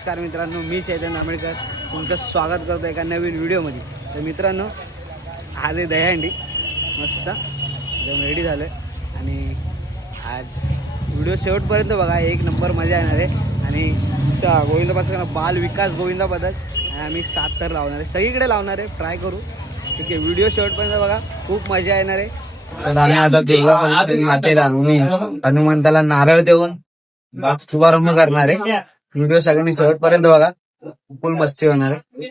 नमस्कार मित्रांनो, मी चैतन्य आंबेडकर तुमचं स्वागत करतो एका नवीन व्हिडिओमध्ये. तर मित्रांनो, आज आहे दहीहंडी. मस्त एकदम रेडी झालो आहे आणि आज व्हिडिओ शेवटपर्यंत बघा, एक नंबर मजा येणार आहे. आणि तुमच्या गोविंदापासून बाल विकास गोविंदाबद्दल आणि आम्ही 7 तर लावणार आहे, सगळीकडे लावणार आहे, ट्राय करू. ठीक आहे, व्हिडिओ शेवटपर्यंत बघा, खूप मजा येणार आहे. तर आम्ही आता दुर्गा मातेला हनुमंताला नारळ देऊन शुभारंभ करणार आहे. व्हिडिओ सगळ्यांनी शेवटपर्यंत बघा, फुल मस्ती होणार आहे.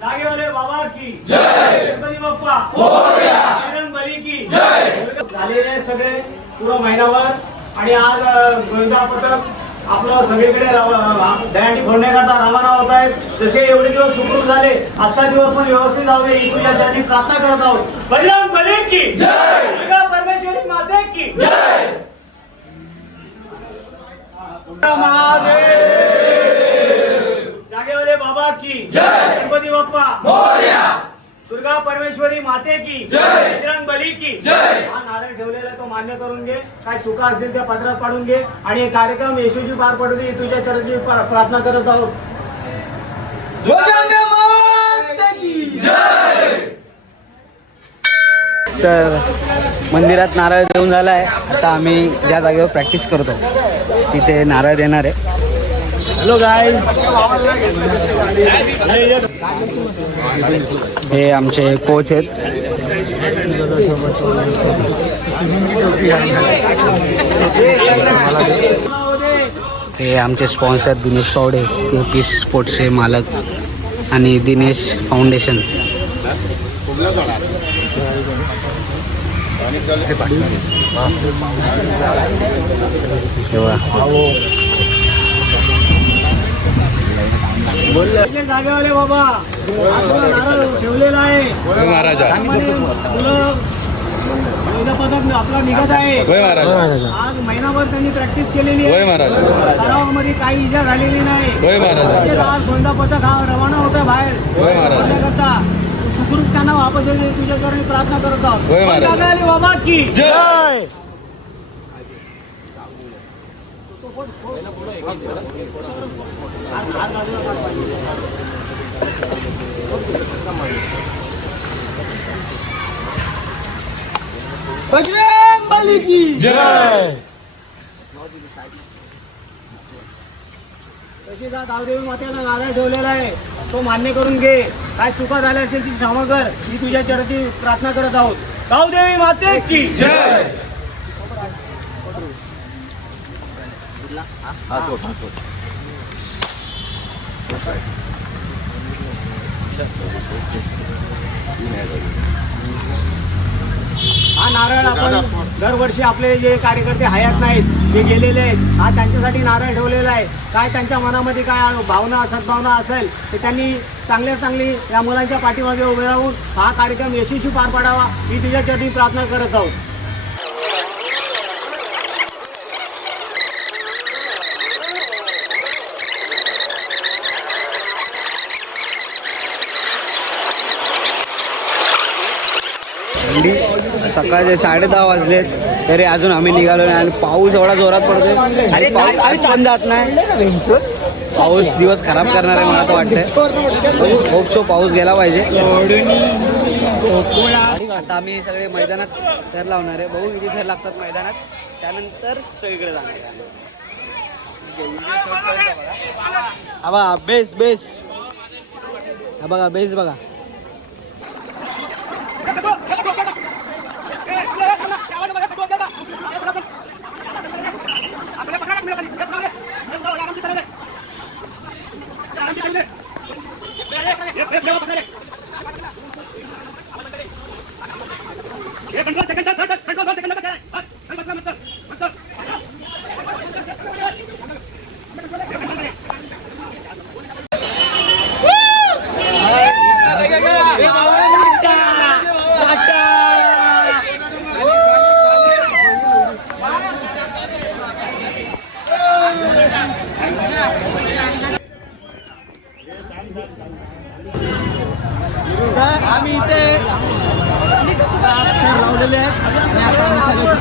जागेवाले बाबा की जय, गणपती बाप्पा मोरया, बजरंगबली की जय. झालेले सगळे पूर्ण महिनाभर आणि आज गोविंदा पथक आपलं सगळीकडे दहीहंडी फोडण्याकरता रवाना होत आहेत. जसे एवढे दिवस सुखरूप झाले, आजचा दिवस पण व्यवस्थित जाऊ दे, यासाठी प्रार्थना करत आहोत. बजरंगबली की जय, दुर्गा परमेश्वरी माते की जय. महादेव, जागेवाले बाबा की जय, गणपती बाप्पा मोरया, दुर्गा परमेश्वरी माते की जय, बजरंगबली की जय. हा नारळ ठेवलेला तो मान्य करून घे, काय चुका असेल त्या पदरात पाडून घे आणि कार्यक्रम यशस्वी पार पडू दे, तुझ्या चरणी प्रार्थना करत आहोत. तर मंदिरात नारळ देऊन झाला आहे. आता आम्ही ज्या जागेवर प्रॅक्टिस करतो तिथे नारळ देणार आहे. हॅलो गाईज, हे आमचे कोच आहेत. हे आमचे स्पॉन्सर दिनेश पावडे, केपी स्पोर्ट्सचे मालक आणि दिनेश फाउंडेशन. जागेवाले बाबा नारळ ठेवलेला आहे. पदक आपला निघत आहे. आज महिनाभर त्यांनी प्रॅक्टिस केलेली आहे. सरावामध्ये काही इजा झालेली नाही. आज गोविंदा पथक हा रवाना होता बाहेर करता. सुखरूप त्यांना वापस येते, तुझ्याकडे प्रार्थना करत आहोत. जागेवाले बाबा की जय. बजरंगबली की जय. तशीच गावदेवी मातेला नारळ ठेवलेला आहे, तो मान्य करून घे. काय चुका झाल्या असेल ती क्षमा कर, ही तुझ्या चरणी प्रार्थना करत आहोत. गावदेवी माते की जय. हा नारळ आपण दरवर्षी आपले जे कार्यकर्ते हयात नाहीत, जे गेलेले आहेत, हा त्यांच्यासाठी नारळ ठेवलेला आहे. काय त्यांच्या मनामध्ये काय भावना सद्भावना असेल ते त्यांनी चांगली या मुलांच्या पाठीमागे उभे राहून हा कार्यक्रम यशस्वी पार पाडावा, ही तुझ्यासाठी प्रार्थना करत आहोत. सकाळचे 10:30 वाजलेत तरी अजून आम्ही निघालो नाही आणि पाऊस एवढा जोरात पडतोय आणि पाऊस आज पण जात नाही. पाऊस दिवस खराब करणार आहे मला तर वाटतंय. होप सो पाऊस गेला पाहिजे. आता आम्ही सगळे मैदानात थर लावणार आहे. बघू किती थर लागतात मैदानात, त्यानंतर सगळीकडे जाणार आहे. हा बघा बेस, हा बघा बेस बघा. आम्ही इथे लावलेले आहेत आणि आता आम्ही सगळे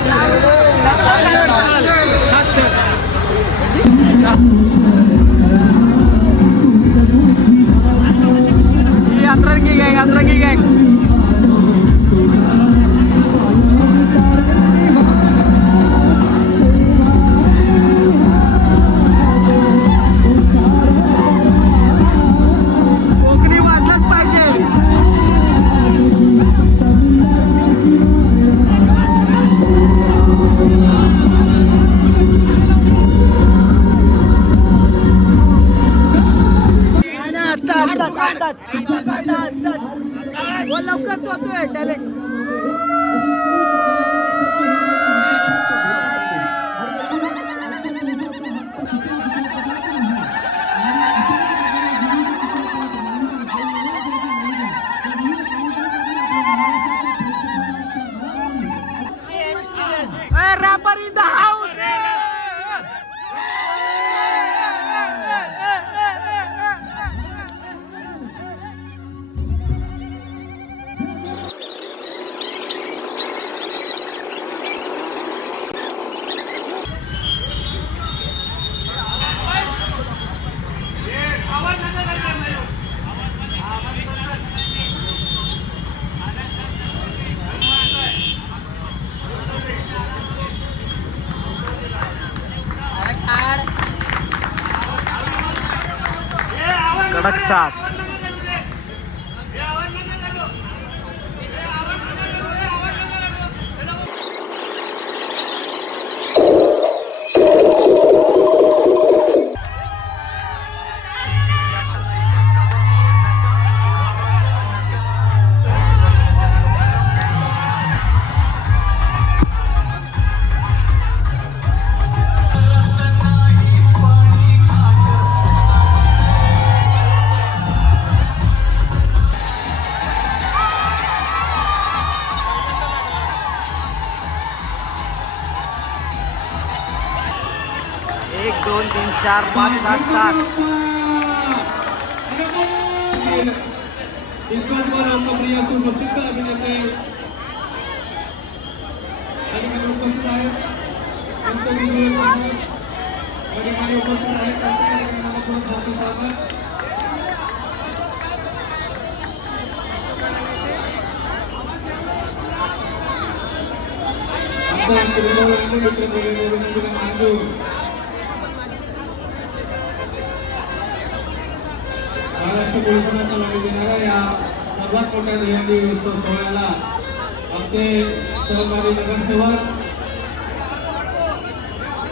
लवकर होतोय talent. Rapper in the house. कडक साप. एक 2 3 4 5 6 7. इतकंच मला प्रिय सुप्रसिद्ध अभिनेते उपस्थित आहेत. उपस्थित आहेत महाराष्ट्र पोलिसांना सलामी देणाऱ्या या सर्वात मोठ्या दहीहंडी उत्सव सोहळ्याला आमचे सहकारी नगरसेवक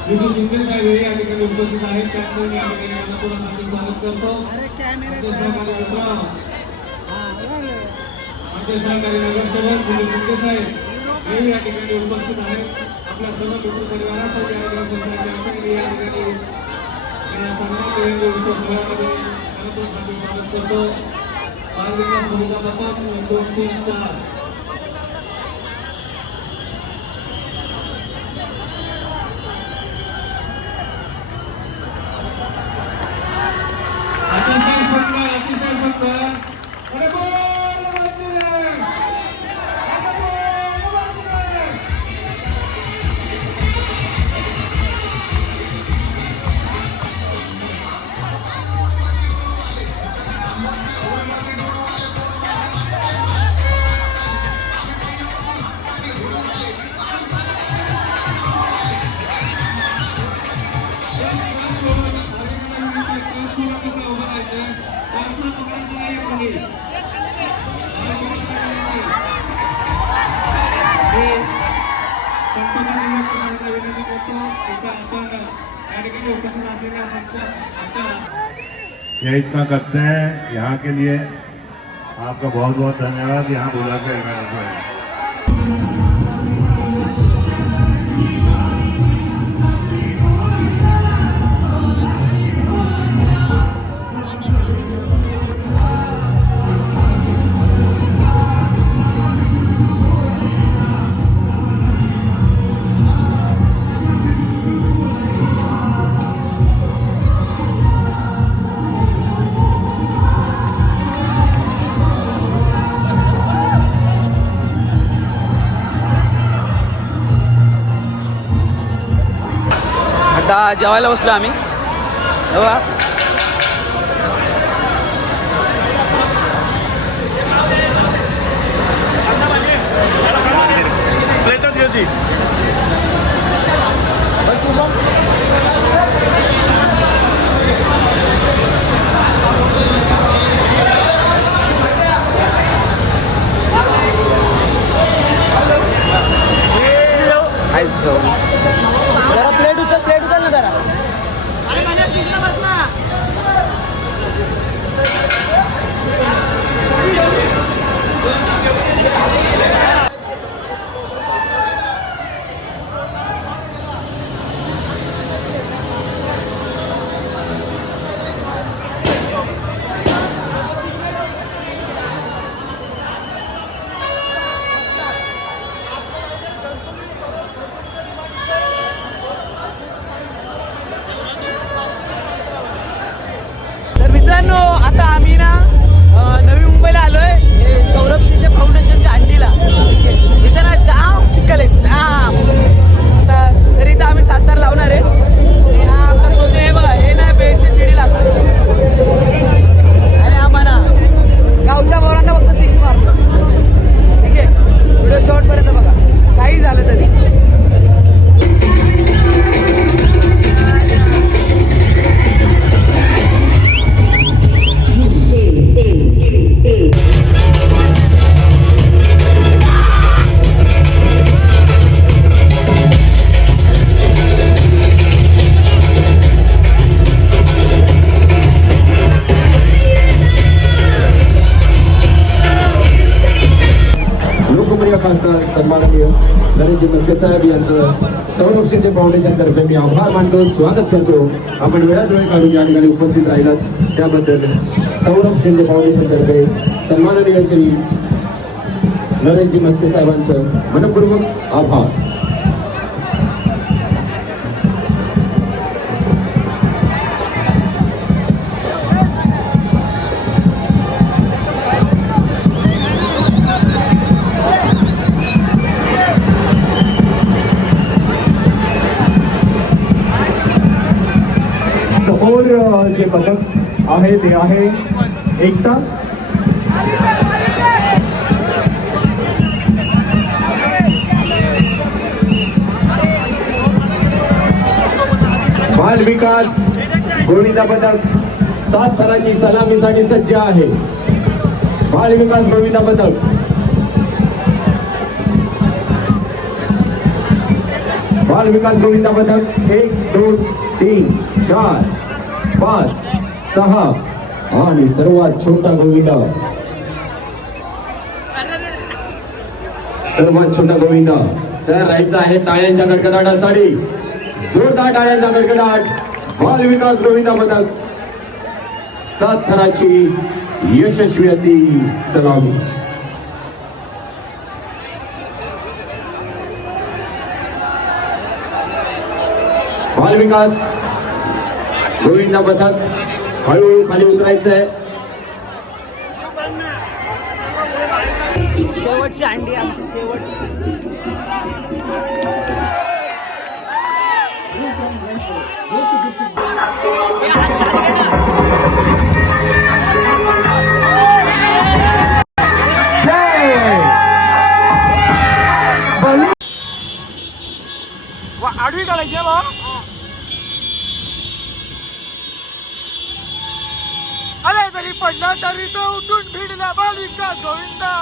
विजू शिंदे साहेब हे या ठिकाणी उपस्थित आहेत. त्यांचं मी या ठिकाणी मनपूर्वक स्वागत करतो. आमचे सहकारी मित्र आमचे सहकारी नगरसेवक विजू शिंदे साहेब हे या ठिकाणी उपस्थित आहेत. आपल्या सर्व मित्र परिवारासाठी या ठिकाणी सन्मान दहीहंडी उत्सव सोहळ्यामध्ये स्वागत करतो. बाल विकास भवनचा बटन 2 3 4. अतिशय सुंदर, अतिशय सुंदर. अरे बोल बाजूला. अरे बोल बाजूला. ये इतना करते हैं यहाँ के लिए आपका बहुत बहुत धन्यवाद. यहाँ बुलाकर मेरा से आता जेवायला बसलो आम्ही. बघा प्लेटच घेतली. जरा प्लेट उचल ना जरा. अरे माझ्या बस ना. खासदार सन्माननीय नरेंद्र मस्के साहेब यांचं सौरभ शिंदे फाउंडेशन तर्फे मी आभार मानतो, स्वागत करतो. आपण वेळात वेळ काढून या ठिकाणी उपस्थित राहिलात त्याबद्दल सौरभ शिंदे फाउंडेशन तर्फे सन्माननीय श्री नरेंद्र मस्के साहेबांचं मनपूर्वक आभार. समोर जे पदक आहे ते आहे एकता. बाल विकास गोविंदा पदक 7 थराची सलामीसाठी सज्ज आहे. बाल विकास गोविंदा पदक बाल विकास गोविंदा पदक 1 2 3 4 5 6 आणि सर्वात छोटा गोविंदा तर राहायचं आहे टाळ्यांच्या कडकडाटासाठी. जोरदार टाळ्यांचा कडकडाट. बाल विकास गोविंदा पदक 7 थराची यशस्वी अशी सलामी. बाल विकास गोविंदा पथक हळूहळू खाली उतरायचंय. शेवटची अंडी आमची शेवटची. आडवी काढायची आहे बा. अरे जरी पडला तरी तो उठून भिडला बाल विकास गोविंदा.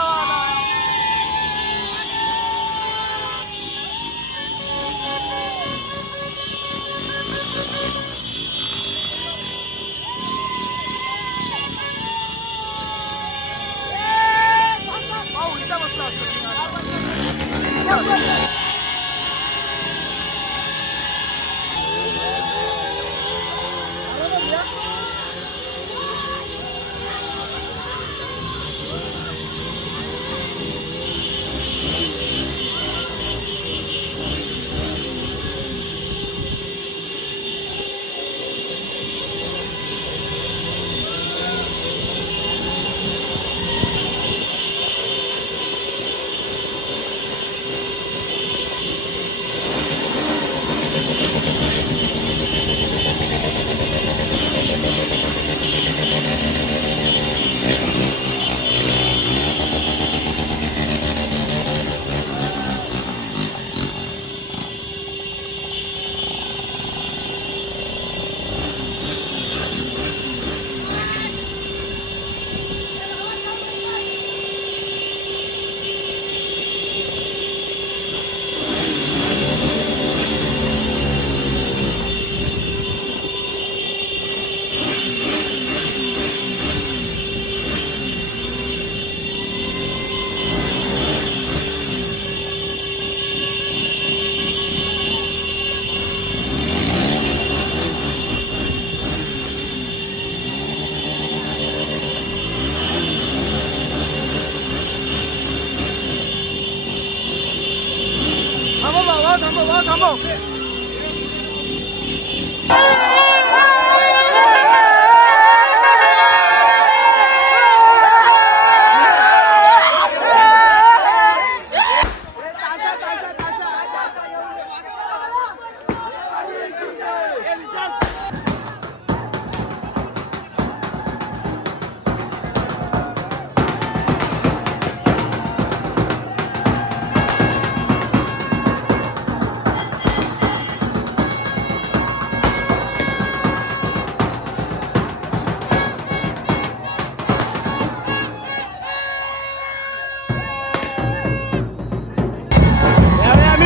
थांबव.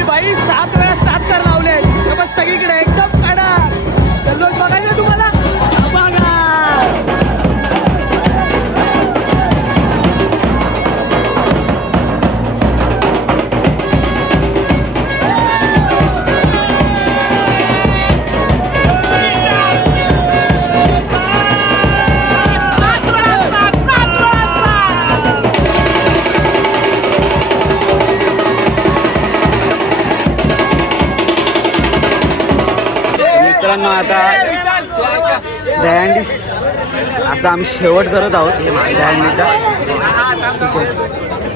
बाई 7 वेळा 7 तर लावले. सगळीकडे एकदम काढा. गल्लोच बघायचं तुम्हाला. बघा आता दहीहंडी आता आम्ही शेवट करत आहोत दहीहंडीचा.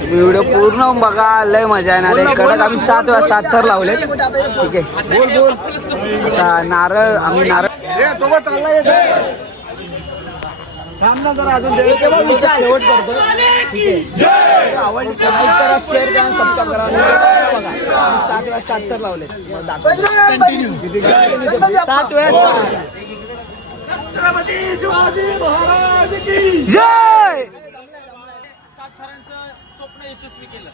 व्हिडिओ पूर्ण बघा, लय मजा येणार आहे. कडक आम्ही 7 थर लावले. ठीक आहे, आता नारळ आम्ही नारळ शेवट करतो. ठीक आहे, आवडली लाईक करा, शेअर करा, सबस्क्राईब करा. बघा 7 थर लावले. 7 वेळा छत्रपती शिवाजी महाराज की जय. 7 थरांचं स्वप्न यशस्वी केलं.